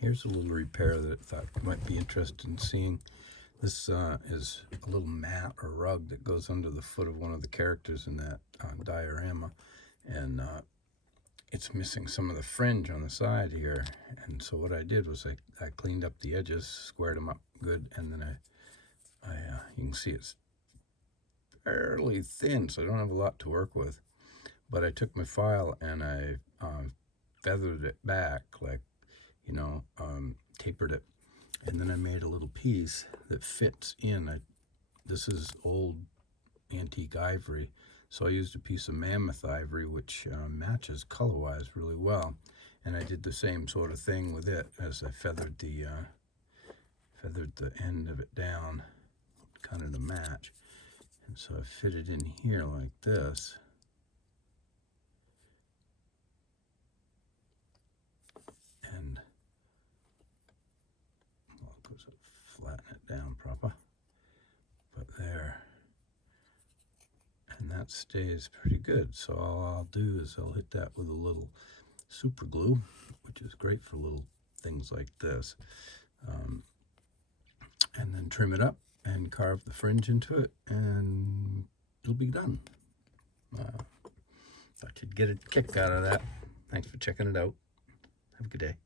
Here's a little repair that I thought you might be interested in seeing. This is a little mat or rug that goes under the foot of one of the characters in that diorama, and it's missing some of the fringe on the side here. And so what I did was I cleaned up the edges, squared them up good, and then you can see it's fairly thin, so I don't have a lot to work with. But I took my file and I feathered it back, like, tapered it, and then I made a little piece that fits in. This is old antique ivory, so I used a piece of mammoth ivory, which matches color-wise really well. And I did the same sort of thing with it as I feathered the end of it down, kind of to match. And so I fit it in here like this. And well, it goes up, flatten it down proper. But there. And that stays pretty good. So all I'll do is I'll hit that with a little super glue, which is great for little things like this. And then trim it up and carve the fringe into it, and it'll be done. Thought you'd get a kick out of that. Thanks for checking it out. Have a good day.